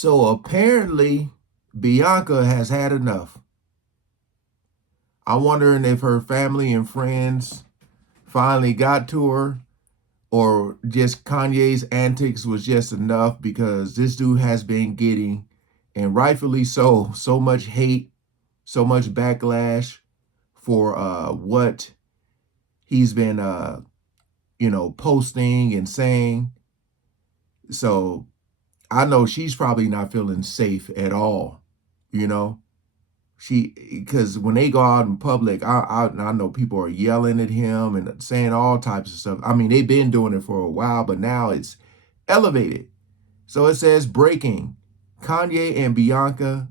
So apparently, Bianca has had enough. I'm wondering if her family and friends finally got to her, or just Kanye's antics was just enough, because this dude has been getting, and rightfully so, so much hate, so much backlash for what he's been posting and saying. So I know she's probably not feeling safe at all, you know. Because when they go out in public, I know people are yelling at him and saying all types of stuff. I mean, they've been doing it for a while, but now it's elevated. So it says breaking: Kanye and Bianca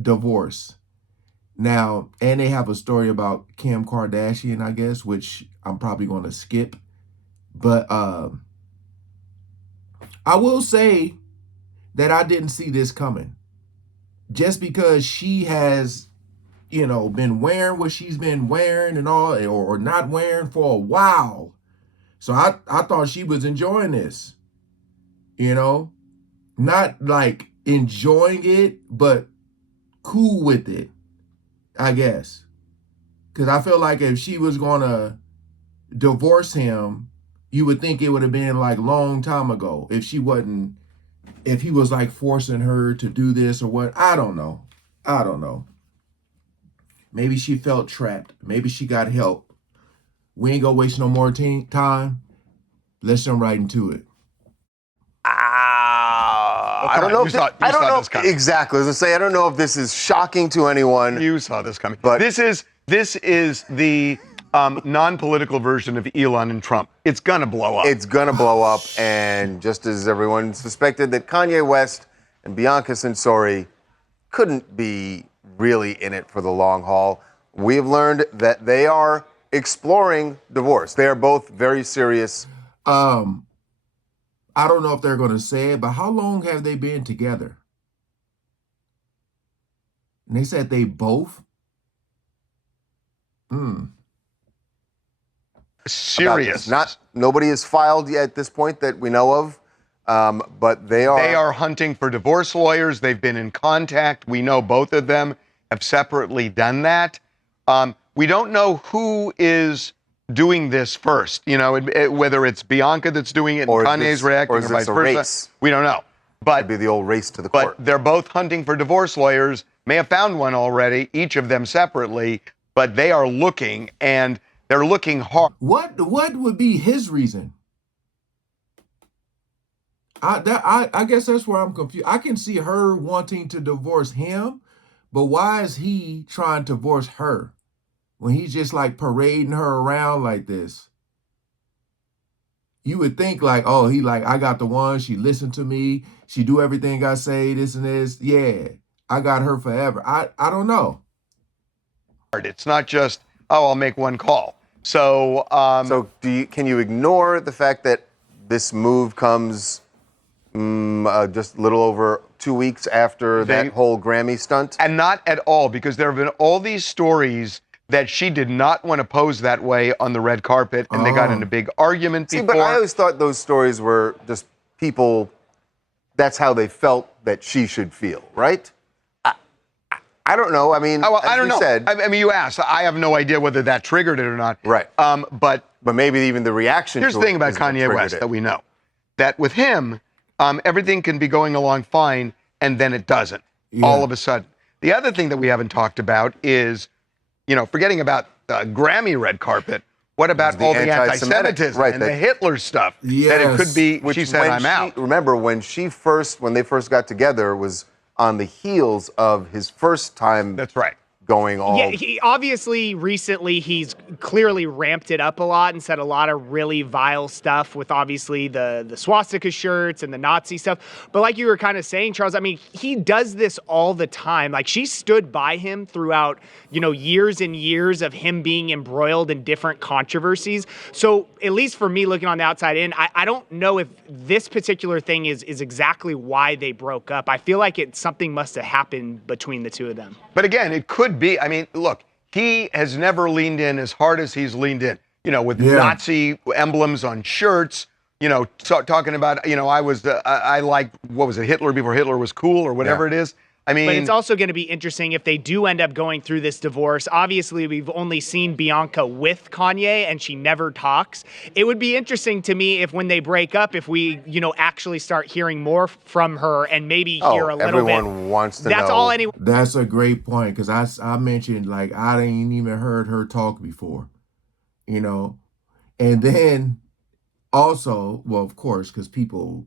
divorce. Now, and they have a story about Kim Kardashian, I guess, which I'm probably going to skip. But I will say that I didn't see this coming. Just because she has, been wearing what she's been wearing and all, or not wearing for a while. So I thought she was enjoying this, not like enjoying it, but cool with it, I guess. Because I feel like if she was going to divorce him, you would think it would have been like long time ago. If he was like forcing her to do this or what. I don't know. Maybe she felt trapped. Maybe she got help. We ain't gonna waste no more time. Let's jump right into it. I don't know. I don't know exactly. As I say, I don't know if this is shocking to anyone. You saw this coming. But this is the non-political version of Elon and Trump. It's gonna blow up. It's gonna blow up, and just as everyone suspected that Kanye West and Bianca Censori couldn't be really in it for the long haul, we have learned that they are exploring divorce. They are both very serious. I don't know if they're going to say it, but how long have they been together? And they said they both. Serious. Nobody has filed yet at this point that we know of, but they are. They are hunting for divorce lawyers. They've been in contact. We know both of them have separately done that. We don't know who is doing this first, whether it's Bianca that's doing it and Kanye's reacting, or vice versa. Race? We don't know. But it'd be the old race to the court. But they're both hunting for divorce lawyers, may have found one already, each of them separately, but they are looking, and they're looking hard. What would be his reason? I guess that's where I'm confused. I can see her wanting to divorce him, but why is he trying to divorce her when he's just like parading her around like this? You would think like, oh, he like, I got the one, she listened to me, she do everything I say, this and this. Yeah, I got her forever. I don't know. It's not just, oh, I'll make one call. So, can you ignore the fact that this move comes just a little over 2 weeks after that whole Grammy stunt? And not at all, because there have been all these stories that she did not want to pose that way on the red carpet, and they got in a big argument before. But I always thought those stories were just people, that's how they felt that she should feel, right? I don't know. I mean, I don't know. I mean, you asked. I have no idea whether that triggered it or not. Right. But maybe even the reaction. Here's the thing about Kanye West that we know, that with him, everything can be going along fine, and then it doesn't. Yeah. All of a sudden. The other thing that we haven't talked about is, forgetting about the Grammy red carpet, what about all the anti-Semitism and the Hitler stuff? Yes. That it could be, she said, I'm out. Remember, when they first got together, was on the heels of his first time. That's right. Going all. Yeah, he obviously recently he's clearly ramped it up a lot and said a lot of really vile stuff with obviously the swastika shirts and the Nazi stuff. But like you were kind of saying, Charles, I mean, he does this all the time. Like, she stood by him throughout, years and years of him being embroiled in different controversies. So at least for me, looking on the outside in, I don't know if this particular thing is exactly why they broke up. I feel like something must have happened between the two of them. But again, it could be. I mean, look, he has never leaned in as hard as he's leaned in, with Nazi emblems on shirts, talking about, I liked, what was it, Hitler before Hitler was cool or whatever it is. I mean, but it's also going to be interesting if they do end up going through this divorce. Obviously, we've only seen Bianca with Kanye, and she never talks. It would be interesting to me if when they break up, if we, actually start hearing more from her and maybe hear a little bit. Everyone wants to know. That's all anyone. That's a great point, because I mentioned, like, I didn't even heard her talk before, and then also, well, of course, because people,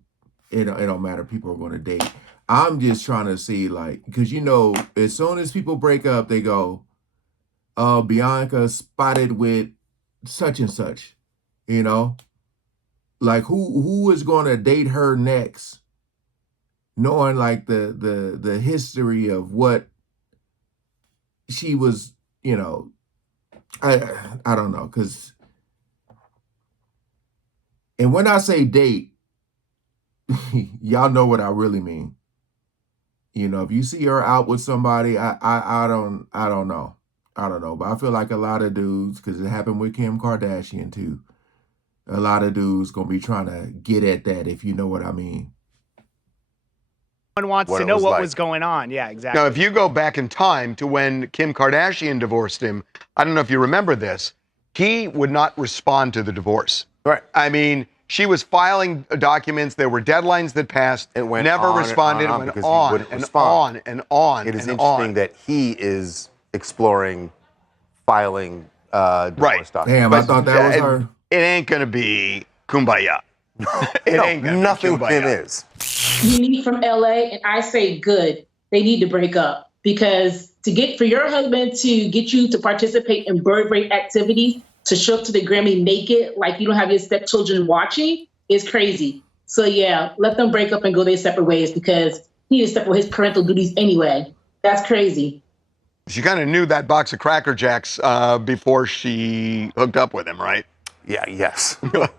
it don't matter. People are going to date. I'm just trying to see, like, because as soon as people break up, they go, Bianca spotted with such and such, like who is going to date her next, knowing like the history of what she was, I don't know, because, and when I say date, y'all know what I really mean. If you see her out with somebody, I don't know. I don't know. But I feel like a lot of dudes, because it happened with Kim Kardashian too, a lot of dudes gonna be trying to get at that, if you know what I mean. Wants to know what was going on. Yeah, exactly. Now, if you go back in time to when Kim Kardashian divorced him, I don't know if you remember this, he would not respond to the divorce. Right. I mean, she was filing documents. There were deadlines that passed. It went never on responded. and on It went because he on wouldn't and respond. on and on. It is and interesting on. that he is exploring filing divorce documents. Damn, I thought that was her. It ain't gonna be kumbaya. It ain't gonna Nothing be with him kumbaya. is. You need from LA, and I say good. They need to break up, because for your husband to get you to participate in bird rate activities, to show up to the Grammy naked like you don't have your stepchildren watching, is crazy. So yeah, let them break up and go their separate ways, because he needs to step with his parental duties anyway. That's crazy. She kind of knew that box of Cracker Jacks before she hooked up with him, right? Yeah, yes,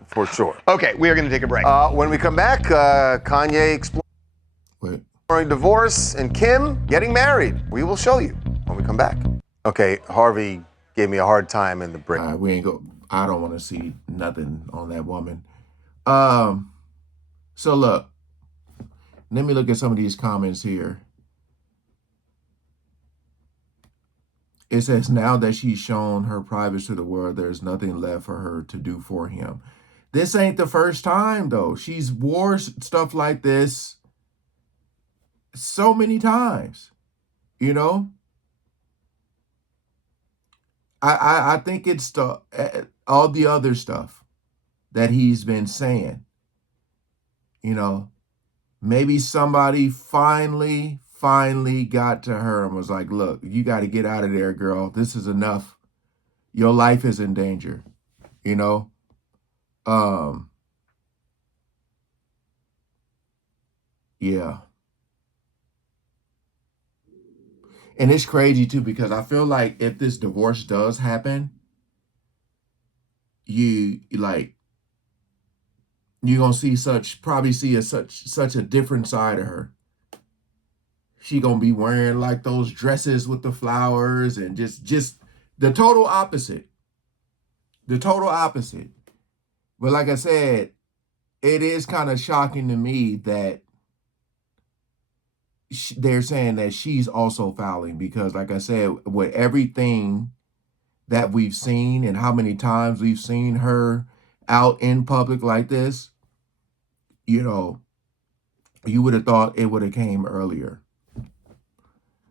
for sure. Okay, we are going to take a break. When we come back, Kanye exploring divorce and Kim getting married. We will show you when we come back. Okay, Harvey gave me a hard time in the break. We ain't go. I don't want to see nothing on that woman. So look, let me look at some of these comments here. It says, now that she's shown her privates to the world, there's nothing left for her to do for him. This ain't the first time, though. She's wore stuff like this so many times, I think it's all the other stuff that he's been saying. Maybe somebody finally got to her and was like, look, you got to get out of there, girl. This is enough. Your life is in danger, yeah. And it's crazy too, because I feel like if this divorce does happen, you're gonna see probably see such a different side of her. She gonna be wearing like those dresses with the flowers, and just the total opposite. The total opposite. But like I said, it is kind of shocking to me that they're saying that she's also fouling, because like I said, with everything that we've seen and how many times we've seen her out in public like this, you would have thought it would have came earlier.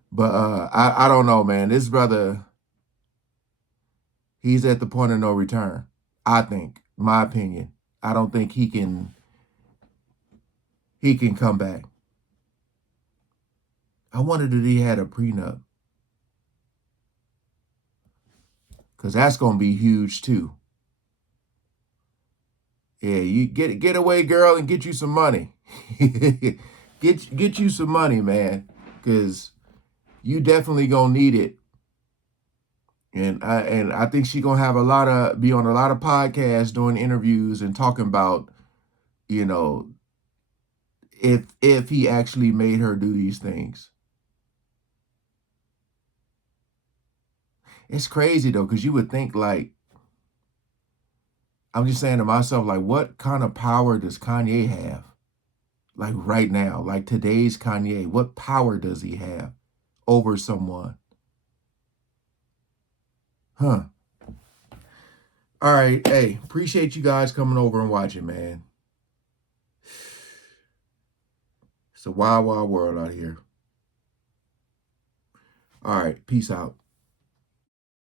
But I don't know, man. This brother, he's at the point of no return. I think, my opinion. I don't think he can come back. I wondered if he had a prenup, because that's gonna be huge too. Yeah, you get away, girl, and get you some money. get you some money, man, because you definitely gonna need it. And I think she gonna have be on a lot of podcasts doing interviews and talking about, if he actually made her do these things. It's crazy though, because you would think, like, I'm just saying to myself, like, what kind of power does Kanye have? Like right now, like today's Kanye, what power does he have over someone? Huh. All right. Hey, appreciate you guys coming over and watching, man. It's a wild, wild world out here. All right. Peace out.